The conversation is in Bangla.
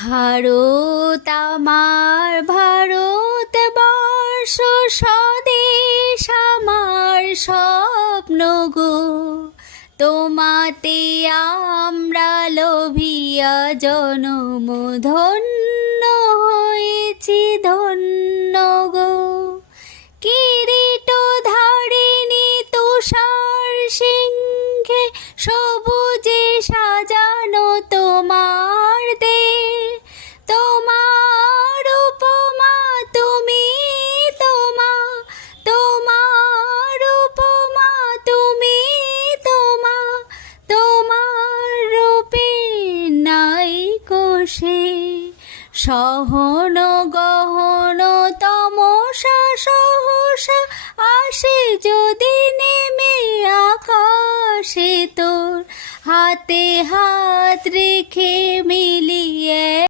ভারত আমার ভারতবর্ষ, স্বদেশ আমার স্বপ্ন গো। তোমাতে আমরা লোভিয়া জনম ধন্য হয়েছি ধন্য গো। কিরীট ধারিণী তুষার সিংহে সবুজে সাজানো তোমার দেশ। তোমার উপমা তুমি, তোমার উপমা তুমি, তোমার রূপে নাই কোষে। সহন গহন তমসা সহসা আসে যদি নেমে আকাশে, তোর হাতে হাত রেখে মিলিয়ে